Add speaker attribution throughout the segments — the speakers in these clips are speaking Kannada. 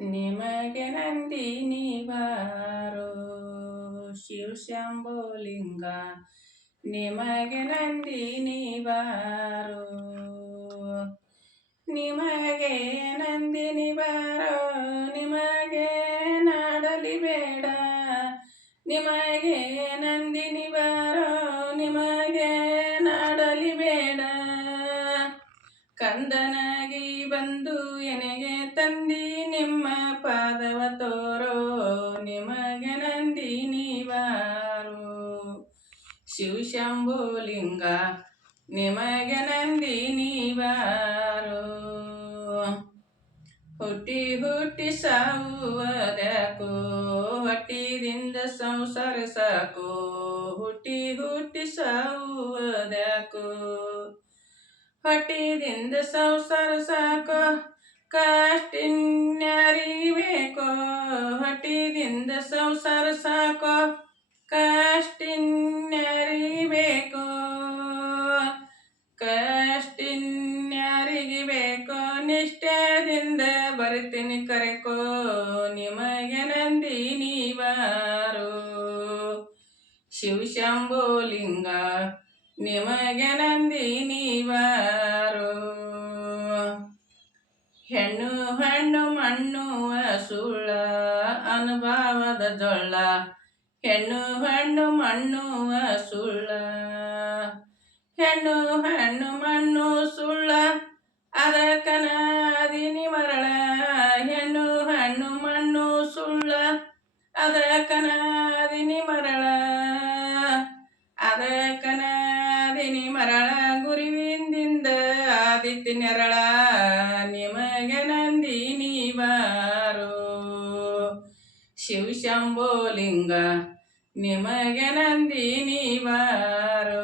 Speaker 1: ನಿಮಗೆ ನಂದಿನಿ ಬಾರೋ ಶಿವ ಶಂಭೋಲಿಂಗ ನಿಮಗೆ ನಂದಿನಿ ಬಾರೋ, ನಿಮಗೆ ನಂದಿನಿ ಬಾರೋ, ನಿಮಗೆ ನಾಡಲಿ ಬೇಡ. ನಿಮಗೆ ನಂದಿನಿ ಬಾರೋ, ನಿಮಗೆ ನಾಡಲಿ ಬೇಡ. ಕಂದನಾಗಿ ಬಂದು ಎನೆಗೆ ತಂದಿ ನಿಮ್ಮ ಪಾದವ ತೋರೋ, ನಿಮಗೆ ನಂದಿನಿ ನೀವಾರು. ಶಿವ ಶಂಭೋಲಿಂಗ ನಿಮಗೆ ನಂದಿನಿ ನೀವಾರು. ಹುಟ್ಟಿ ಹುಟ್ಟಿ ಸಾವುವದಕೋ ಹೊಟ್ಟಿದಿಂದ ಸಂಸಾರ ಸಾಕೋ ಹುಟ್ಟಿ ಹುಟ್ಟಿ ಸಾವುವದಕೋ ಹೊಟ್ಟಿದಿಂದ ಸಂಸಾರ ಸಾಕೋ ಕಾಷ್ಟಿನ್ಯರಿಬೇಕೋ ಹೊಟ್ಟಿದಿಂದ ಸಂಸಾರ ಸಾಕೋ. ಕಾಷ್ಟಿನ್ಯರಿಬೇಕೋ, ಕಾಷ್ಟಿನ್ಯರಿಗೆ ಬೇಕೋ. ನಿಷ್ಠದಿಂದ ಬರ್ತೀನಿ ಕರೆಕೋ, ನಿಮಗೆ ನಂದಿನಿ ಬಾರೋ ಶಿವ ಶಂಭೋಲಿಂಗ ನಿಮಗೆ ನಂದಿನಿ ಸುಳ್ಳ ಅನುಭವದ ಜೊಳ್ಳ. ಹೆಣ್ಣು ಹಣ್ಣು ಮಣ್ಣು ಸುಳ್ಳ ಹೆಣ್ಣು ಹಣ್ಣು ಮಣ್ಣು ಸುಳ್ಳ. ಅದಕ್ಕನಾದಿನಿ ಮರಳ ಹೆಣ್ಣು ಹಣ್ಣು ಮಣ್ಣು ಸುಳ್ಳ. ಅದಕ್ಕನಾದಿನಿ ಮರಳ ಅದಕ್ಕನಾದಿನಿ ಮರಳ ಗುರುವಿಂದಿಂದ ಆದಿತ್ಯ ನೆರಳ. ಶಿವ ಶಂಭೋಲಿಂಗ ನಿಮಗೆ ನಂದಿನಿ ಬಾರೋ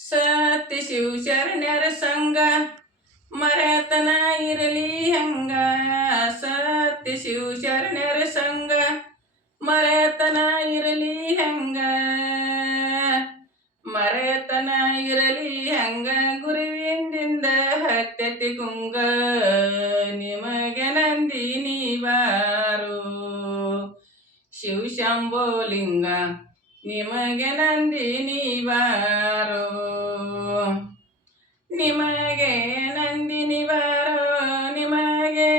Speaker 1: ಸತ್ಯ ಶಿವ ಶರಣರ ಸಂಗ ಮರತನ ಇರಲಿ ಹಂಗ ಸತ್ಯ ಶಿವ ಶರಣರ ಸಂಗ ಮರೆತನ ಇರಲಿ ಹಂಗ ಮರೆತನ ಇರಲಿ ಹಂಗ ಗುರುವಿಂದಿಂದ ಹತ್ಯತಿ ಕುಂಗ ನಿಮಗೆ ನಂದಿನಿ ಬಾರೋ ಶಿವ ಶಂಭೋಲಿಂಗ ನಿಮಗೆ ನಂದಿನಿ ಬಾರೋ ನಿಮಗೆ ನಂದಿನಿ ಬಾರೋ ನಿಮಗೆ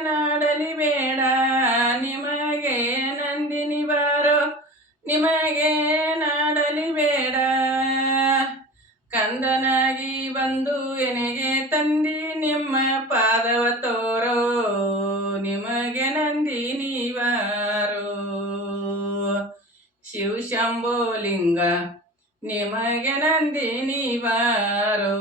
Speaker 1: ನಾಡಲಿ ಬೇಡ. ನಿಮಗೆ ನಂದಿನಿ ಬಾರೋ ನಿಮಗೆ ನಾಡಲಿ ಬೇಡ. ಕಂದನಾಗಿ ಬಂದು ಎನೆಗೆ ತಂದಿ ನಿಮ್ಮ ಪಾದವ ತೋರೋ. ನಿಮಗೆ ನಂದಿನಿ ಬಾರೋ ಶಿವಶಂಭೋಲಿಂಗ ನಿಮಗೆ ನಂದಿನಿ ಬಾರೋ.